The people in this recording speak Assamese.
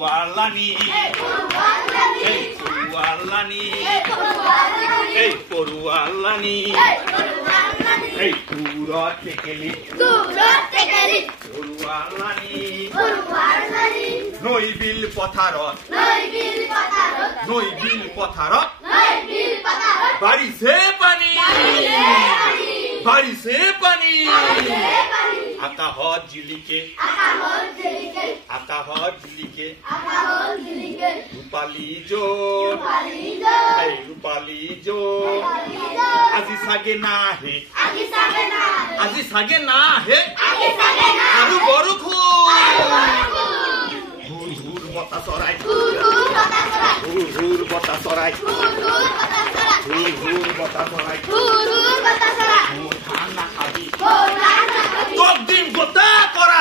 পড়ুয়ালানি এই পড়ুয়ালানি এই পড়ুয়ালানি এই দূরত টেকেলি পড়ুয়ালানি নই বিল পথারত বাড়িছে পানি আকাহত জিলিকে রূপালী জোর আজি সাগে না হে আৰু বৰষুণ হুৰ বতাহ চৰাই ধান নাখাবি তোক দিন গোটা কৰা